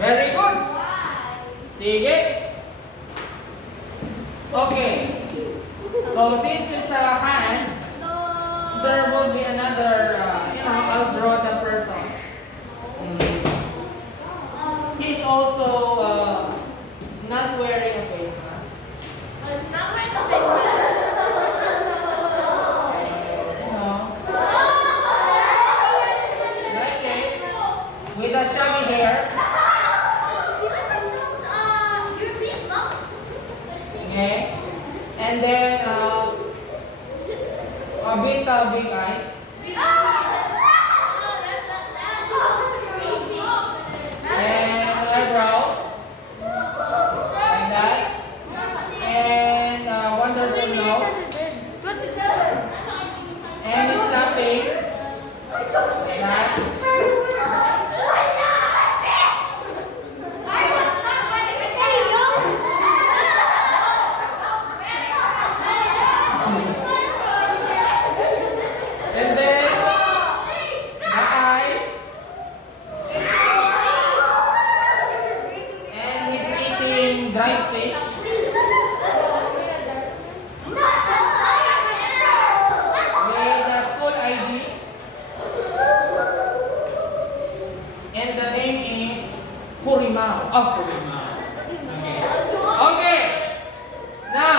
Very good. Sige. Okay. So since it's a hand, there will be another, I'll draw the person. He's also not wearing a face mask. Like this, with a shaggy hair. Okay. And then a bit big eyes. And eyebrows. Like that. And wonderful nose. And he's laughing. Like that. And then the eyes. And he's eating dried fish. With the school ID. And the name is Purimao. Oh, Purimao. Okay. Okay. Now,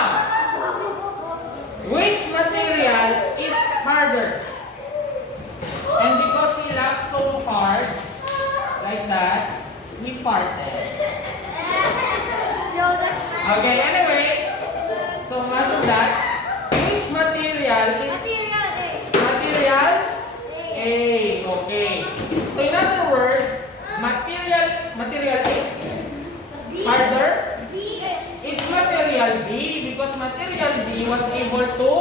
which material is harder? And because he laughed so hard, like that, we parted. Okay, anyway, so much of that. Which material is material A? Okay. So in other words, material A harder. It's material B because material B was able to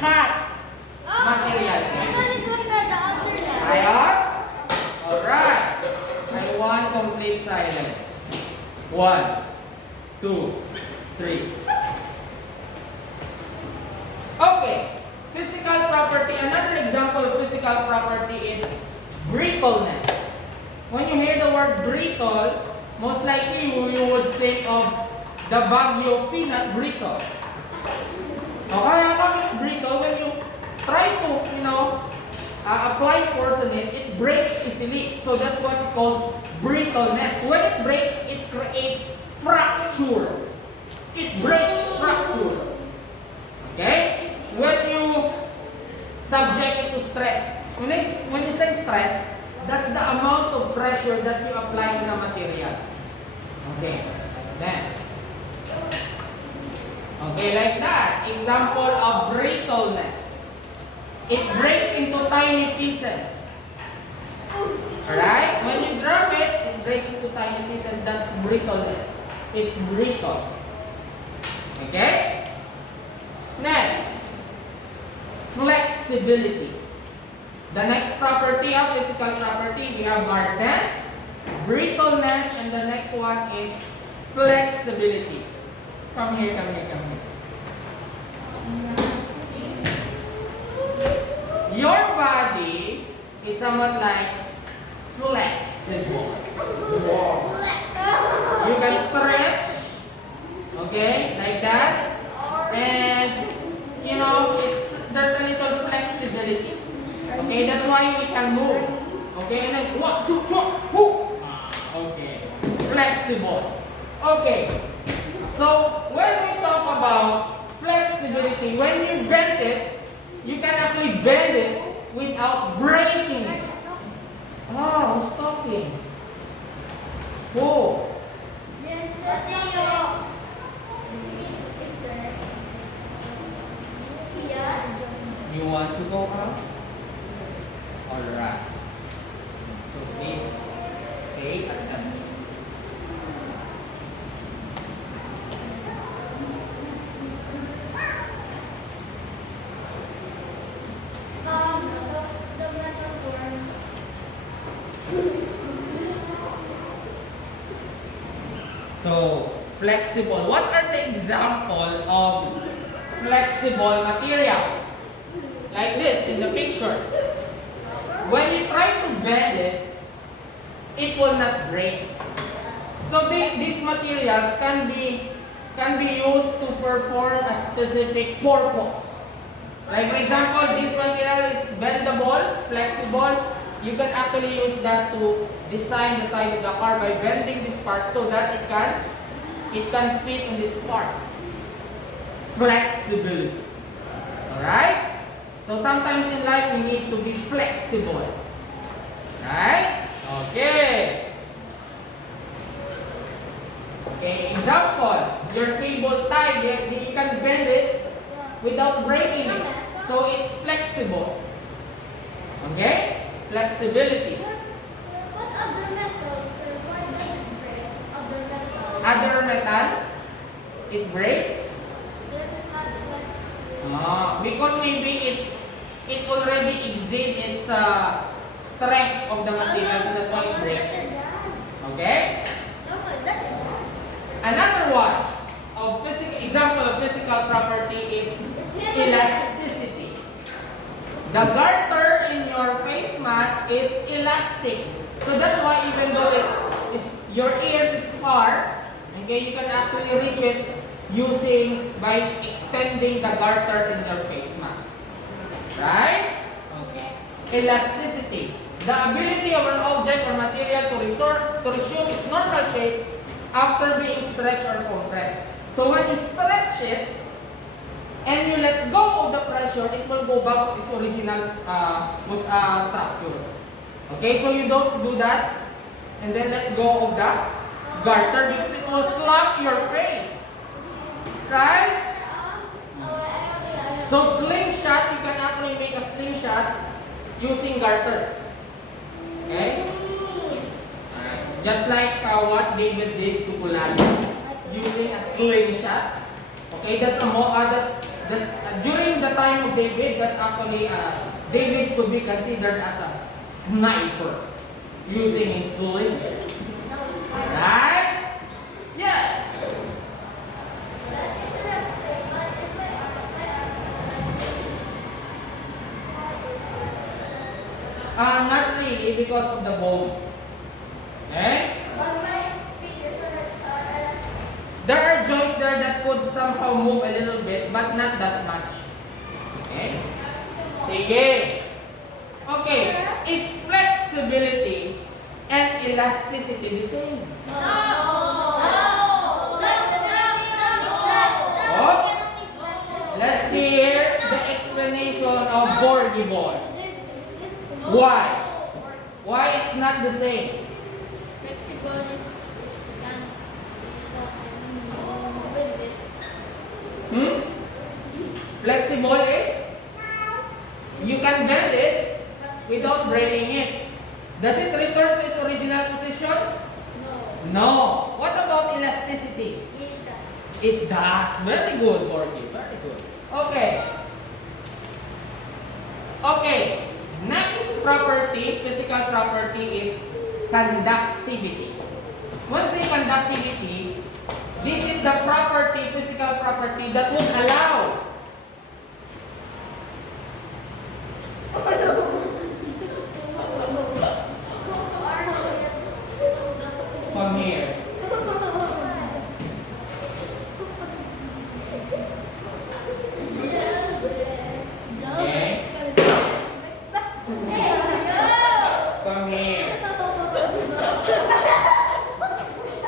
cut material A. Ayos? Alright. I want complete silence. 1, 2, 3. Okay. Physical property. Another example of physical property is brittleness. When you hear the word brittle, most likely you would think of the Baguio peanut brittle. Okay, how come it's brittle? When you try to, apply force on it, it breaks easily. So that's what you call brittleness. When it breaks, it creates fracture. It breaks fracture. Okay? When you subject it to stress. When you say stress, that's the amount of pressure that you apply to the material. Okay. Next. Okay, like that. Example of brittleness. It breaks into tiny pieces. Alright? When you drop it, it breaks into tiny pieces. That's brittleness. It's brittle. Okay? Next. Flexibility. The next property of physical property, we have hardness, brittleness, and the next one is flexibility. Come here. Your body is somewhat like flexible. You can stretch, okay, like that, and there's a little flexibility. Okay, that's why we can move. Okay, and then 1, 2, 3, whoo. Okay, flexible. Okay, so when we talk about flexibility, when you bend it, you can actually bend it without breaking it. Oh, who's talking? Whoa. You want to go out? Alright. So please pay attention. So, flexible. What are the example of flexible material? Like this in the picture. When you try to bend it, it will not break. So these materials can be used to perform a specific purpose. Like for example, this material is bendable, flexible. You can actually use that to design the side of the car by bending this part so that it can fit on this part. Flexibility. Alright? So sometimes in life we need to be flexible. Right? Okay. Okay, example, your cable tie, you can bend it without breaking it. So it's flexible. Okay? Flexibility. What other metals, sir? Why does it break? Other metals. Other metal, it breaks. This is not flexible. Because maybe it already exceeds its strength of the material, so that's why it breaks. Okay? Another one of example of physical property is elasticity. The garter in your face mask is elastic. So that's why even though it's your ears is far, okay, you can actually reach it by extending the garter in your face mask. Right? Okay. Elasticity. The ability of an object or material to resume its normal shape after being stretched or compressed. So when you stretch it and you let go of the pressure, it will go back to its original structure. Okay, so you don't do that and then let go of the garter because it will slap your face. Right? So slingshot, you can actually make a slingshot using garter. Okay? Just like what David did to Goliath using a slingshot. Okay, during the time of David, that's actually David could be considered as a sniper using his sling. Right? Yes. Not really because of the bone. Okay? There are joints there that could somehow move a little bit, but not that much. Okay? Sige. Okay. Is flexibility and elasticity the same? Oh? Let's see here the explanation of Borgie ball. Why? Why it's not the same? Flexible is Flexible is you can bend it without breaking it. Does it return to its original position? No. What about elasticity? It does. Very good, Borgie. Very good. Okay. Okay. Next property, physical property is conductivity. When we say conductivity, this is the property, physical property that would allow come here. Okay. Come here.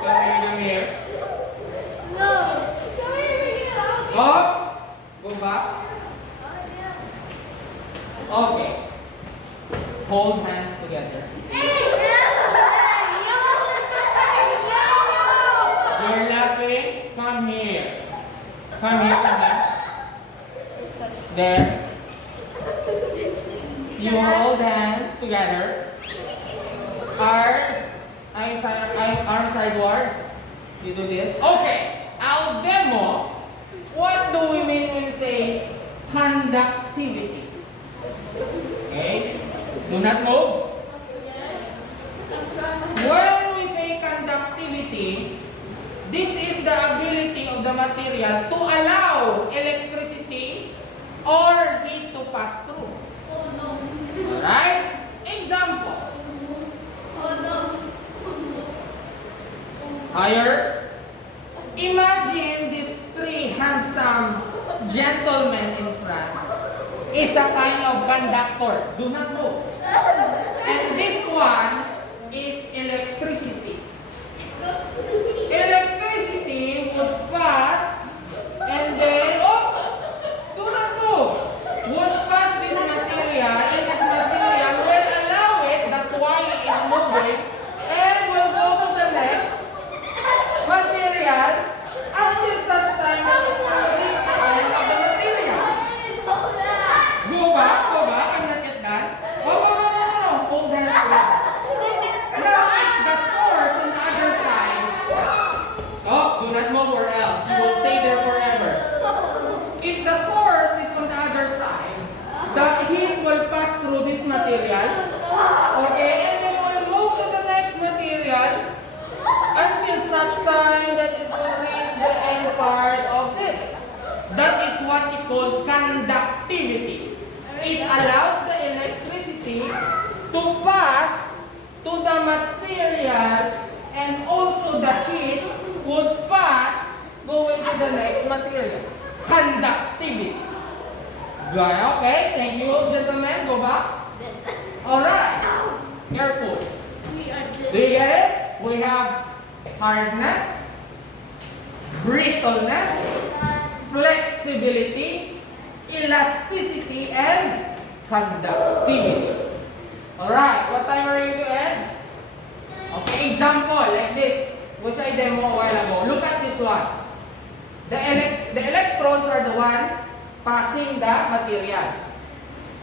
Come here. Up. Go back. Okay. Hold hands together. You're laughing. Come here. Come here. Come here. There. You hold hands together. Arm sideward. You do this. Okay. I'll demo. What do we mean when we say conductivity? Okay. Do not move. When we say conductivity, this is the ability of the material to allow electricity or heat to pass through. Alright? Example. Higher. Imagine these three handsome gentlemen in front is a kind of conductor. Do not move. And this one is electricity. Electricity would pass and then, do not move. Would pass this material and this material will allow it, that's why it is moving, and will go to the next material until such time as it will reach the end of the material. Go back, I'm not yet done. No, hold hands together. Now, if the source on the other side, do not move or else you will stay there forever. If the source is on the other side, the heat will pass through this material, okay, and then will move to the next material until such time that it will reach the end part of this. That is what you call conductivity. It allows the electricity to pass to the material, and also the heat would pass going to the next material. Conductivity. Good, okay? Thank you, gentlemen. Go back. Alright. Careful. Do you get it? We have hardness, brittleness, flexibility, elasticity, and conductivity. Alright, what time are you to end? Okay, example like this, which I demo a while ago. Look at this one. The electrons are the one passing the material.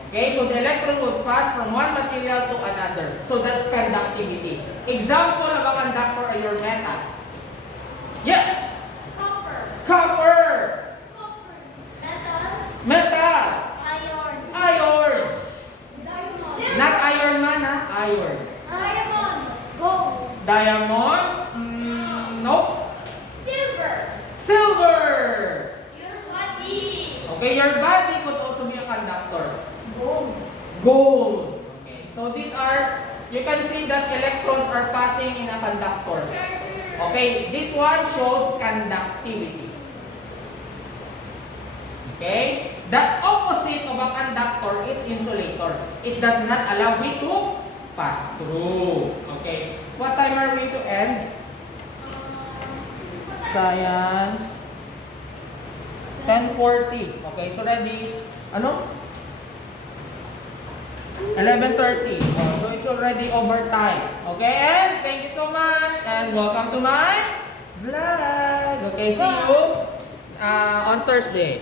Okay, so the electron would pass from one material to another. So that's conductivity. Example of a conductor are your metal. Yes. Copper. Metal. Iron. Not Iron Man, iron. Diamond. Nope. Silver. Okay, your body could also be a conductor. Gold. Okay, so these are, you can see that electrons are passing in a conductor. Okay, this one shows conductivity. Okay, the opposite of a conductor is insulator. It does not allow heat to pass through. Okay, what time are we to end? Science. 10:40. Okay, so ready? Ano? 11:30. So it's already overtime. Okay, and thank you so much and welcome to my vlog. Okay, see you on Thursday.